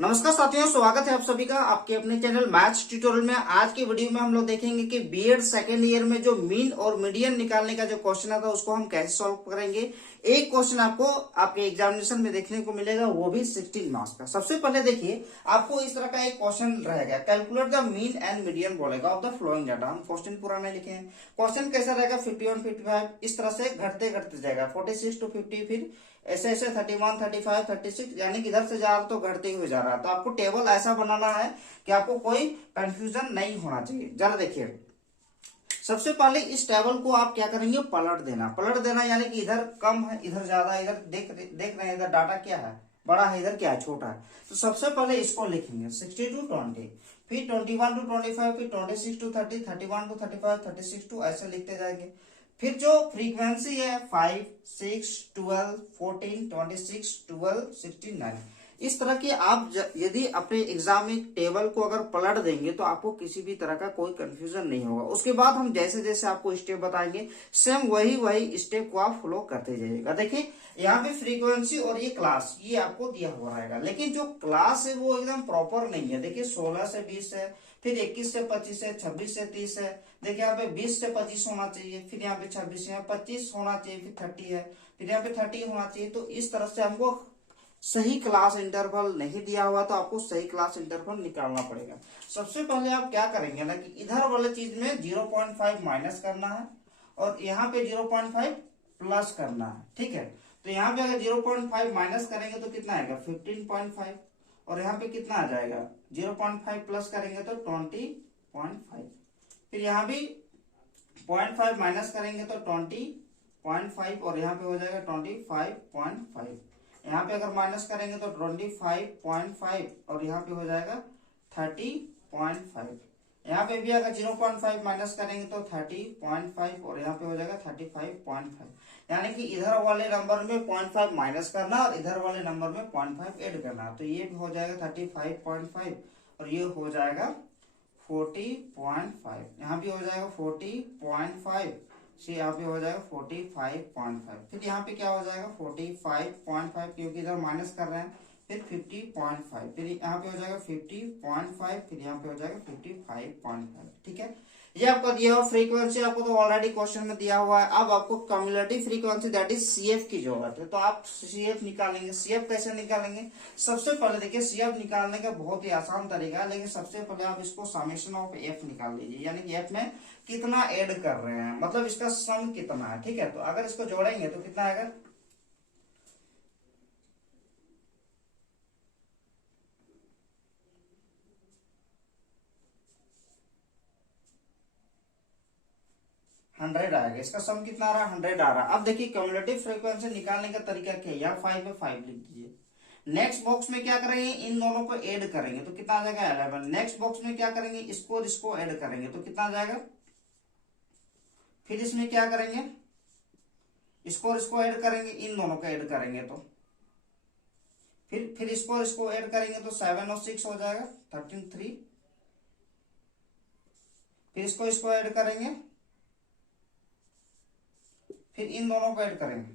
नमस्कार साथियों, स्वागत है आप सभी का आपके अपने चैनल मैथ्स ट्यूटोरियल में। आज की वीडियो में हम लोग देखेंगे कि बीएड सेकेंड ईयर में जो मीन और मीडियन निकालने का जो क्वेश्चन आता है उसको हम कैसे सॉल्व करेंगे। एक क्वेश्चन आपको आपके एग्जामिनेशन में देखने को मिलेगा, वो भी 16 मार्क्स का। सबसे पहले देखिए, आपको इस तरह का एक क्वेश्चन रहेगा, calculate the mean and median बोलेगा ऑफ द फ्लोइंग डाटा। हम क्वेश्चन पूरा नहीं लिखे हैं। क्वेश्चन कैसा रहेगा, 51 55 इस तरह से घटते घटते जाएगा, 46 to 50, फिर ऐसे ऐसे 31 35 36, यानी कि इधर से जा रहा तो घटते हुए जा रहा है। तो आपको टेबल ऐसा बनाना है कि आपको कोई कंफ्यूजन नहीं होना चाहिए। जरा देखिए, सबसे पहले इस टेबल को आप क्या करेंगे, पलट देना यानी कि इधर कम है इधर ज्यादा है। इधर देख रहे हैं, इधर डाटा क्या है, बड़ा है, इधर क्या है, छोटा है। तो सबसे पहले इसको लिखेंगे 60 to 20, फिर 21 to 25, फिर 26 to 30, 31 to 35, 36 to, ऐसे लिखते जाएंगे। फिर जो फ्रीक्वेंसी है 5 6 12 14 26 12 16 9, इस तरह की आप यदि अपने एग्जाम में टेबल को अगर पलट देंगे तो आपको किसी भी तरह का कोई कंफ्यूजन नहीं होगा। उसके बाद हम जैसे जैसे आपको स्टेप बताएंगे, सेम वही स्टेप को आप फॉलो करते जाइएगा। देखिए, यहाँ पे फ्रीक्वेंसी और ये क्लास, ये आपको दिया हुआ रहेगा, लेकिन जो क्लास है वो एकदम प्रॉपर नहीं है। देखिए 16 से 20 है, फिर 21 से 25 है, 26 से 30 है। देखिए यहाँ पे 20 से 25 होना चाहिए, फिर यहाँ पे 26 है, 25 होना चाहिए, फिर 30 है, फिर यहाँ पे 30 होना चाहिए। तो इस तरह से हमको सही क्लास इंटरवल नहीं दिया हुआ, तो आपको सही क्लास इंटरवल निकालना पड़ेगा। सबसे पहले आप क्या करेंगे ना कि इधर वाले चीज में 0.5 माइनस करना है और यहाँ पे 0.5 प्लस करना है, ठीक है। तो यहाँ पे अगर 0.5 माइनस करेंगे तो कितना आएगा 15.5, और यहाँ पे कितना आ जाएगा 0.5 प्लस करेंगे तो 20.5, फिर यहाँ भी 0.5 माइनस करेंगे तो 20.5, और यहाँ पे हो जाएगा 25.5। यहाँ पे अगर माइनस करेंगे तो 25.5, और यहाँ पे हो जाएगा 30.5। यहाँ पे भी अगर 0.5 माइनस करेंगे तो 30.5, और यहाँ पे हो जाएगा 35.5। यानी कि इधर वाले नंबर में 0.5 माइनस करना और इधर वाले नंबर में 0.5 ऐड करना। तो ये हो जाएगा 35.5, और ये हो जाएगा 40.5। यहाँ भी हो जाएगा 40.5, यहाँ पे हो जाएगा 45.5, फिर यहाँ पे क्या हो जाएगा 45.5, क्योंकि इधर माइनस कर रहे हैं, फिर 50.5, फिर यहाँ पे हो जाएगा 50.5, फिर यहाँ पे हो जाएगा 55.5। ठीक है, ये आपका दिया हुआ फ्रीक्वेंसी आपको तो ऑलरेडी क्वेश्चन में दिया हुआ है। अब आपको cumulative frequency that is CF की जरूरत है, तो आप सीएफ निकालेंगे। सीएफ कैसे निकालेंगे, सबसे पहले देखिए, सीएफ निकालने का बहुत ही आसान तरीका है, लेकिन सबसे पहले आप इसको समेशन ऑफ एफ निकाल लीजिए, यानी कि एफ में कितना ऐड कर रहे हैं, मतलब इसका सम कितना है। ठीक है, तो अगर इसको जोड़ेंगे तो कितना आएगा 100 आएगा। इसका सम कितना आ रहा है 100 आ रहा है। अब देखिए कम्युलेटिव फ्रीक्वेंसी निकालने का तरीका क्या है, यहाँ 5 है, 5 लिख दीजिए। नेक्स्ट बॉक्स में क्या करेंगे, इन दोनों को ऐड करेंगे तो कितना आ जाएगा 11। नेक्स्ट बॉक्स में क्या करेंगे, इसको और इसको ऐड करेंगे तो कितना आ जाएगा। फिर इसमें क्या करेंगे, इसको और इसको ऐड करेंगे, इन दोनों को ऐड करेंगे तो फिर इसको और इसको ऐड करेंगे तो 7 और 6 हो जाएगा 13 3। फिर इसको इसको ऐड करेंगे, फिर इन दोनों को ऐड करेंगे,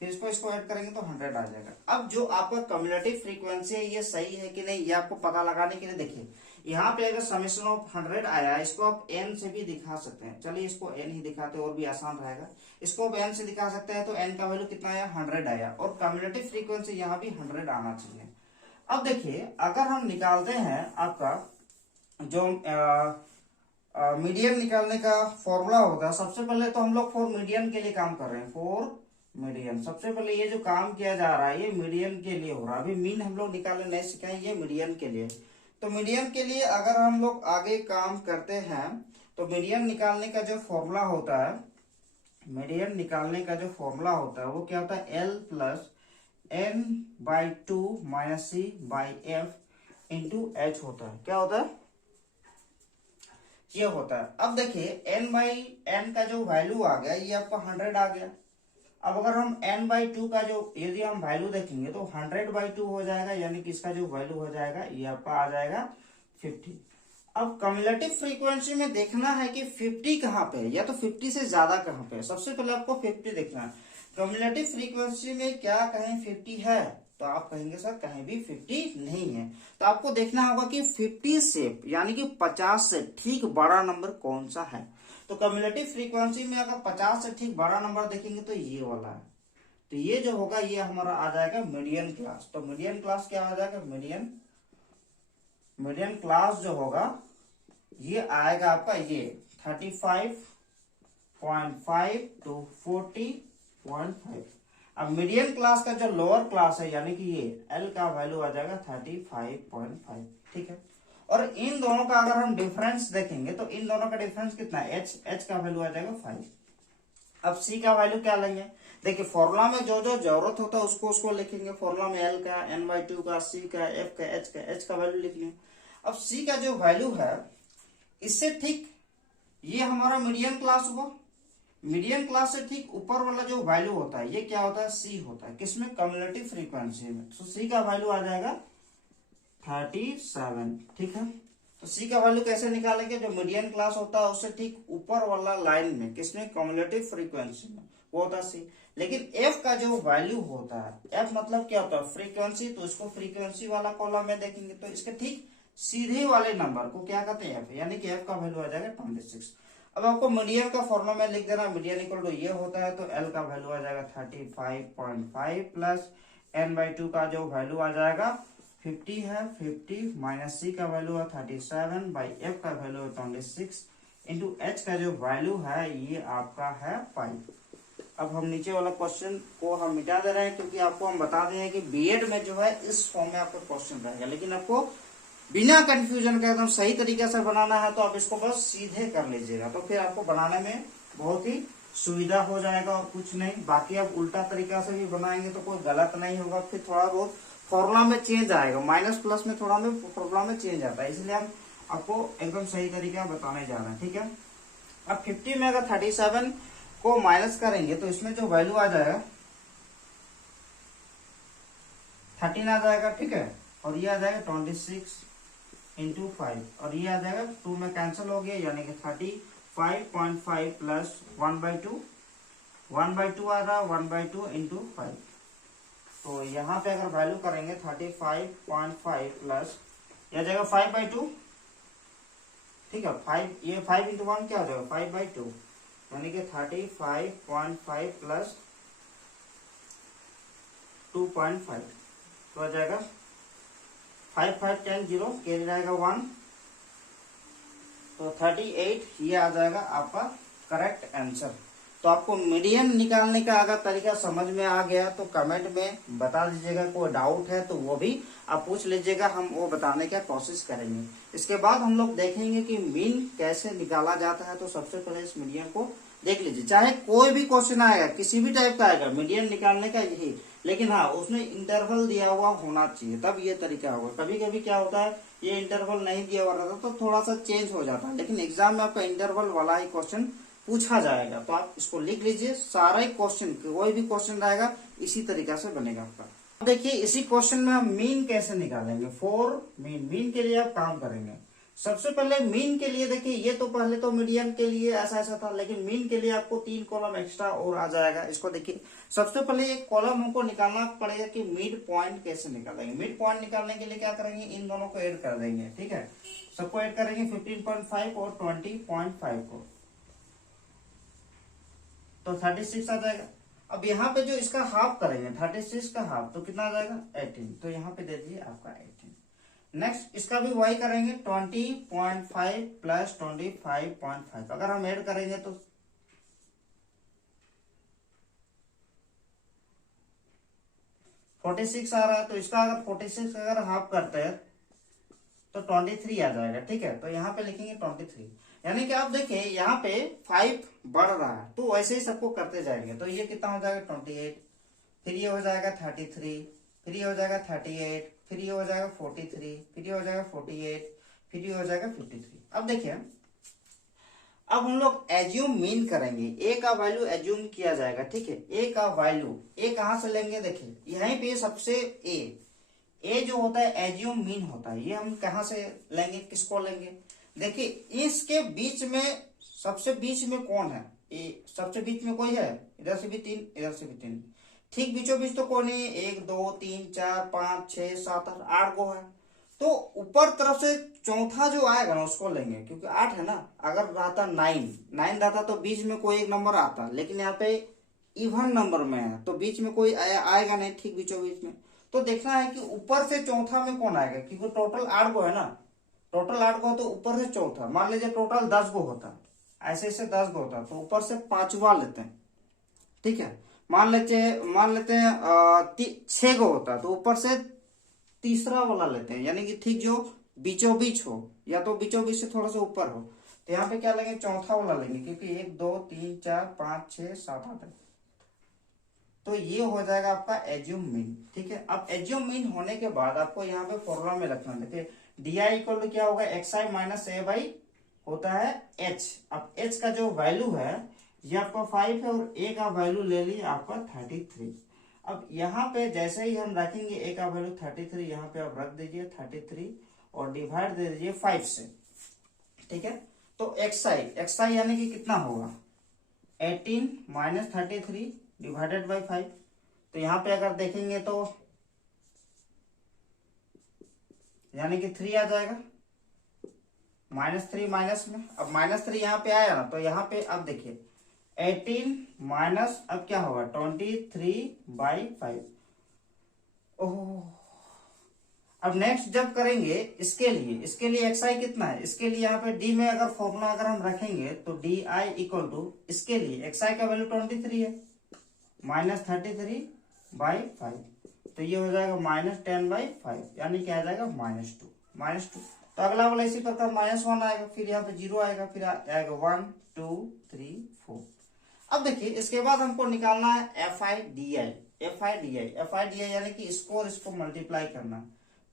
फिर इसको इसको ऐड करेंगे तो 100 आ जाएगा। अब जो आपका कम्युलेटिव फ्रीक्वेंसी है ये सही है कि नहीं, ये आपको पता लगाने के लिए देखिए, यहाँ पे अगर समेशन ऑफ 100 आया, इसको आप n से भी दिखा सकते हैं। चलिए इसको n ही दिखाते हैं और भी आसान रहेगा। इसको आप n से दिखा सकते हैं, तो n का वैल्यू कितना आया 100 आया, और कम्युलेटिव फ्रीक्वेंसी यहाँ भी 100 आना चाहिए। अब देखिए, अगर हम निकालते हैं आपका जो मीडियन निकालने का फॉर्मूला होता है, सबसे पहले तो हम लोग फॉर मीडियन के लिए काम कर रहे हैं। फॉर मीडियन सबसे पहले ये जो काम किया जा रहा है ये मीडियन के लिए हो रहा है। अभी मीन हम लोग निकालने नहीं सीखे, ये मीडियन के लिए। तो मीडियन के लिए अगर हम लोग आगे काम करते हैं तो मीडियन निकालने का जो फॉर्मूला होता है, मीडियन निकालने का जो फॉर्मूला होता है वो क्या होता है, L plus n/2 minus C by F into H होता है। क्या होता है, ये होता है। अब देखिए n/n का जो वैल्यू आ गया ये आपका 100 आ गया। अब अगर हम n/2 का जो यदि हम वैल्यू देखेंगे तो 100/2 हो जाएगा, यानी कि इसका जो वैल्यू हो जाएगा ये आपका आ जाएगा 50। अब कम्युलेटिव फ्रीक्वेंसी में देखना है कि 50 कहाँ पे है, या तो 50 से ज्यादा कहाँ पे है। सबसे पहले आपको 50 देखना है। कम्युलेटिव फ्रीक्वेंसी में क्या कहें 50 है तो आप कहेंगे सर कहीं भी 50 नहीं है। तो आपको देखना होगा कि 50 से यानी कि 50 से ठीक बड़ा नंबर कौन सा है। तो कम्युलेटिव फ्रीक्वेंसी में अगर 50 से ठीक बड़ा नंबर देखेंगे तो ये वाला है। तो ये जो होगा ये हमारा आ जाएगा मीडियन क्लास। तो मीडियन क्लास क्या आ जाएगा, मीडियन क्लास जो होगा ये आएगा आपका ये 35.5 to 40.5। अब मीडियन क्लास का जो लोअर क्लास है यानी कि ये L का वैल्यू आ जाएगा 35.5। ठीक है, और इन दोनों का अगर हम डिफरेंस देखेंगे तो इन दोनों का डिफरेंस कितना है, H का वैल्यू आ जाएगा 5। अब C का वैल्यू क्या लेंगे, देखिए फॉर्मूला में जो जो जरूरत होता है उसको लिखेंगे। फॉर्मूला में L का, n/2 का, C का, F का, H का वैल्यू लिख लेंगे। अब C का जो वैल्यू है इससे ठीक ये हमारा मीडियन क्लास हुआ। मीडियन क्लास से ठीक ऊपर वाला जो वैल्यू होता है ये क्या होता है, C होता है। किसमें, कम्युलेटिव फ्रीक्वेंसी में। तो C का वैल्यू आ जाएगा 37। ठीक है, तो C का वैल्यू कैसे निकालेंगे, जो मीडियन क्लास होता है उससे ठीक ऊपर वाला लाइन में, किसमें, कम्युलेटिव फ्रीक्वेंसी में, वो होता है C। लेकिन F का जो वैल्यू होता है, F मतलब क्या होता है, फ्रीक्वेंसी, तो इसको फ्रीक्वेंसी वाला कॉलम में देखेंगे तो इसके ठीक सीधे वाले नंबर को क्या कहते हैं, F, यानी कि F का वैल्यू आ जाएगा 26। अब आपको मीडियन का फॉर्मूला में लिख देना, मीडियन इक्वल टू ये होता है, तो L का वैल्यू आ जाएगा 35.5 प्लस n/2 का जो वैल्यू आ जाएगा 50 है, 50 माइनस C का वैल्यू है 37 बाई F का वैल्यू है 26 इंटू H का जो वैल्यू है ये आपका है 5। अब हम नीचे वाला क्वेश्चन को हम मिटा दे रहे हैं क्योंकि आपको हम बता दें कि बीएड में जो है इस फॉर्म में आपका क्वेश्चन रहेगा, लेकिन आपको बिना कंफ्यूजन का एकदम सही तरीके से बनाना है तो आप इसको बस सीधे कर लीजिएगा, तो फिर आपको बनाने में बहुत ही सुविधा हो जाएगा और कुछ नहीं। बाकी आप उल्टा तरीका से भी बनाएंगे तो कोई गलत नहीं होगा, फिर थोड़ा बहुत फॉर्मूला में चेंज आएगा, माइनस प्लस में थोड़ा में फॉर्मूला में चेंज आता है, इसलिए हम आपको एकदम सही तरीका बताने जा रहे हैं। ठीक है, अब 50 में अगर 37 को माइनस करेंगे तो इसमें जो वैल्यू आ जाएगा 13 आ जाएगा। ठीक है, और ये आ जाएगा 26 इंटू 5, और ये आ जाएगा 2 में कैंसिल हो गया, यानी कि 35.5 प्लस 1/2 आ रहा है 1/2 इंटू 5। तो यहाँ पे अगर वैल्यू करेंगे 35.5 प्लस ये आ जाएगा 5/2। ठीक है, 5 ये 5 इंटू 1 क्या हो जाएगा 5/2, यानी कि 35.5 प्लस 2.5 तो आ जाएगा 5 5 10 0 कैरी रहेगा 1, तो 38 ये आ जाएगा आपका करेक्ट आंसर। तो आपको मीडियन निकालने का अगर तरीका समझ में आ गया तो कमेंट में बता दीजिएगा, कोई डाउट है तो वो भी आप पूछ लीजिएगा, हम वो बताने की कोशिश करेंगे। इसके बाद हम लोग देखेंगे कि मीन कैसे निकाला जाता है। तो सबसे पहले इस मीडियन को देख लीजिए, चाहे कोई भी क्वेश्चन आएगा किसी भी टाइप का आएगा मीडियन निकालने का यही, लेकिन हाँ उसमें इंटरवल दिया हुआ होना चाहिए तब ये तरीका होगा। कभी कभी क्या होता है ये इंटरवल नहीं दिया हुआ रहता तो थोड़ा सा चेंज हो जाता है, लेकिन एग्जाम में आपका इंटरवल वाला ही क्वेश्चन पूछा जाएगा। तो आप इसको लिख लीजिए, सारा ही क्वेश्चन कोई भी क्वेश्चन रहेगा इसी तरीका से बनेगा आपका। देखिए इसी क्वेश्चन में हम मीन कैसे निकालेंगे, फॉर मीन के लिए आप काम करेंगे। सबसे पहले मीन के लिए देखिए, ये तो पहले तो मीडियन के लिए ऐसा था, लेकिन मीन के लिए आपको 3 कॉलम एक्स्ट्रा और आ जाएगा। इसको देखिए, सबसे पहले एक कॉलम हमको निकालना पड़ेगा कि मिड पॉइंट कैसे निकालेंगे। मिड पॉइंट निकालने के लिए क्या करेंगे, इन दोनों को ऐड कर देंगे। ठीक है, सबको ऐड करेंगे 15.5 और 20.5 को, तो 36 आ जाएगा। अब यहाँ पे जो इसका हाफ करेंगे 36 का हाफ, तो कितना आ जाएगा 18, तो यहाँ पे दे दीजिए आपका 18। नेक्स्ट इसका भी वही करेंगे 20.5 प्लस 25.5, अगर हम ऐड करेंगे तो 46 आ रहा है, तो इसका अगर 46 अगर हाफ करते हैं तो 23 आ जाएगा। ठीक है, तो यहाँ पे लिखेंगे 23, यानी कि आप देखिए यहाँ पे 5 बढ़ रहा है तो वैसे ही सबको करते जाएंगे। तो ये कितना हो जाएगा 28, फिर ये हो जाएगा 33, फिर ये हो जाएगा 38, फिर ये हो जाएगा 43, फिर ये हो जाएगा 48, फिर ये हो जाएगा 53। अब देखिए अब हम लोग एज्यूम मीन करेंगे, ए का वैल्यू एज्यूम किया जाएगा। ठीक है, ए का वैल्यू ए कहां से लेंगे, देखिए यहीं पे सबसे ए जो होता है एज्यूम मीन होता है, ये हम कहां से लेंगे, किसको लेंगे, देखिए इसके बीच में सबसे बीच में कौन है, ए सबसे बीच में कोई है, इधर से भी 3 इधर से भी 3, ठीक बीचों बीच तो कौन है, 1 2 3 4 5 6 7 8 गो है। तो ऊपर तरफ से चौथा जो आएगा ना उसको लेंगे, क्योंकि 8 है ना। अगर रहता 9 रहता तो बीच में कोई एक नंबर आता, लेकिन यहाँ पे इवन नंबर में है तो बीच में कोई आएगा नहीं, ठीक बीचों बीच में। तो देखना है कि ऊपर से चौथा में कौन आएगा, क्योंकि टोटल 8 गो है ना, टोटल 8 गो, तो ऊपर से चौथा, मान लीजिए टोटल 10 गो होता, ऐसे ऐसे 10 गो होता, तो ऊपर से पांचवा लेते हैं, ठीक है। मान लेते हैं 6 गो होता, तो ऊपर से तीसरा वाला लेते हैं, यानी कि ठीक जो बीचों बीच हो, या तो बीचों बीच से थोड़ा सा ऊपर हो। तो यहाँ पे क्या लेंगे, चौथा वाला लेंगे, क्योंकि 1 2 3 4 5 6 7 8। तो ये हो जाएगा आपका एज्यूम मीन, ठीक है। अब एज्यूम मीन होने के बाद आपको यहाँ पे फॉर्मूला में रखना, देखिए डी आई इक्वल टू क्या होगा, x I minus A by होता है एच। अब एच का जो वैल्यू है ये आपका 5 है, और ए का वैल्यू ले लिया आपका 33। अब यहाँ पे जैसे ही हम रखेंगे ए का वैल्यू 33, यहाँ पे आप रख दीजिए 33 और डिवाइड दे दीजिए 5 से, ठीक है। तो एक्स आई यानी कि कितना होगा, 18 माइनस 33 डिवाइडेड बाई 5। तो यहाँ पे अगर देखेंगे तो यानी कि 3 आ जाएगा, -3 माइनस में। अब -3 यहाँ पे आया ना, तो यहाँ पे अब देखिए 18 माइनस अब क्या होगा 23/5। ओह, अब नेक्स्ट जब करेंगे इसके लिए एक्स आई कितना है, इसके लिए यहाँ पे डी में अगर फॉर्मूला अगर हम रखेंगे तो डी आई इक्वल टू, इसके लिए एक्स आई का वैल्यू 23 है, -33/5। तो ये हो जाएगा -10/5, यानी क्या आ जाएगा -2। तो अगला वाला इसी प्रकार -1 आएगा, फिर यहाँ पे 0 आएगा, फिर आएगा 1 2 3 4। अब देखिए इसके बाद हमको निकालना है एफ आई डी आई। यानी कि इसको और इसको मल्टीप्लाई करना।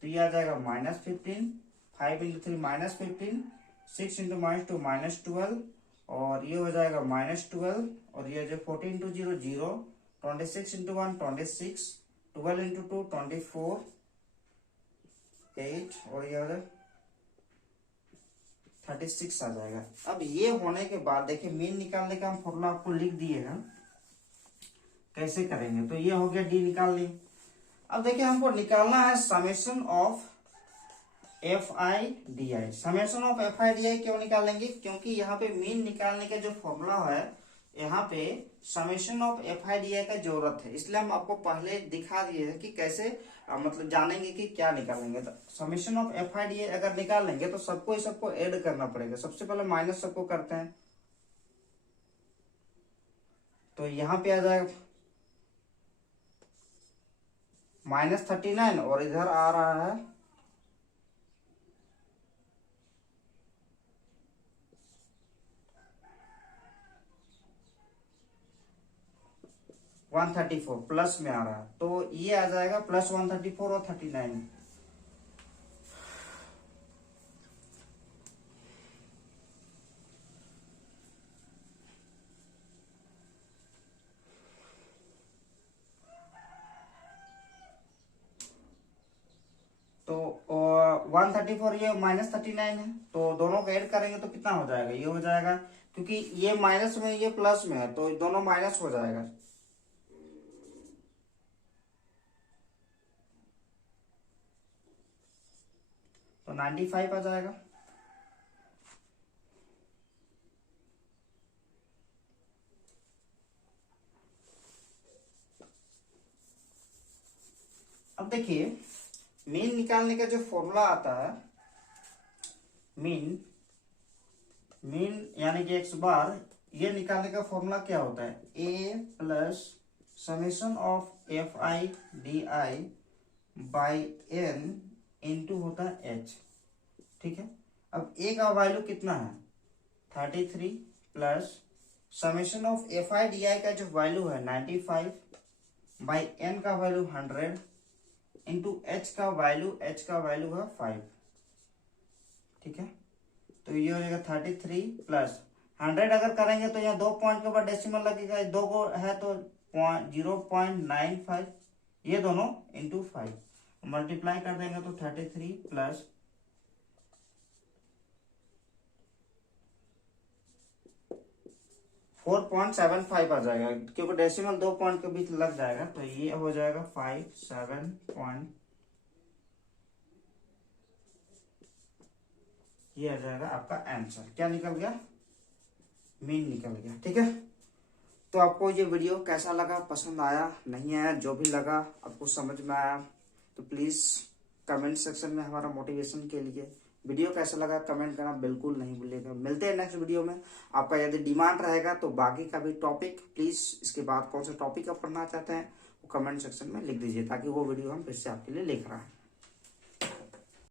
तो ये आ जाएगा -15, 5 इंटू 3 -15, 6 इंटू -2 -12, और ये हो जाएगा -12, और ये जो 14 इंटू 0 0, 26 इंटू 1 26, 12 इंटू 2 24, 8, और ये हो जाएगा 36 आ जाएगा। अब ये होने के बाद देखिए मीन निकालने का हम फॉर्मूला आपको लिख दिए हैं, कैसे करेंगे। तो ये हो गया डी निकाल लिए। अब देखिए हमको निकालना है summation of F I D I. Summation of F I D आई क्यों निकालेंगे, क्योंकि यहाँ पे मीन निकालने का जो फॉर्मूला है, यहाँ पे summation of F I D आई का जरूरत है, इसलिए हम आपको पहले दिखा दिए हैं कि कैसे मतलब जानेंगे कि क्या निकालेंगे। तो summation of F I D आई अगर निकालेंगे तो सबको ऐड करना पड़ेगा। सबसे पहले माइनस सबको करते हैं, तो यहाँ पे आ जाएगा -39, और इधर आ रहा है 134, प्लस में आ रहा है, तो ये आ जाएगा +134 और 39। तो 134 ये -39 है, तो दोनों को ऐड करेंगे तो कितना हो जाएगा, ये हो जाएगा, क्योंकि ये माइनस में ये प्लस में है तो दोनों माइनस हो जाएगा। तो 95 आ जाएगा। अब देखिए मीन निकालने का जो फॉर्मूला आता है, मीन यानी कि x बार, ये निकालने का फॉर्मूला क्या होता है, a plus summation of F I D I by N into होता है h, ठीक है। अब a का वैल्यू कितना है 33, plus summation of F I D आई का जो वैल्यू है 95 बाई n का वैल्यू 100 इंटू h का वैल्यू है 5, ठीक है। तो ये हो जाएगा 33 प्लस 100 अगर करेंगे तो यहाँ 2 पॉइंट के बाद डेसिमल लगेगा, 2 को है तो 0.95, ये दोनों इंटू 5 मल्टीप्लाई कर देंगे तो 33 प्लस 4 4.75 आ जाएगा, क्योंकि डेसिमल 2 पॉइंट के बीच लग जाएगा, तो ये हो जाएगा 57 पॉइंट, ये आ जाएगा आपका आंसर। क्या निकल गया? मीन निकल गया। ठीक है, तो आपको ये वीडियो कैसा लगा, पसंद आया, नहीं आया, जो भी लगा आपको समझ में आया तो प्लीज कमेंट सेक्शन में हमारा मोटिवेशन के लिए वीडियो कैसा लगा कमेंट करना बिल्कुल नहीं भूलिएगा। मिलते हैं नेक्स्ट वीडियो में। आपका यदि डिमांड रहेगा तो बाकी का भी टॉपिक प्लीज, इसके बाद कौन सा टॉपिक आप पढ़ना चाहते हैं वो कमेंट सेक्शन में लिख दीजिए, ताकि वो वीडियो हम फिर से आपके लिए लेकर आए।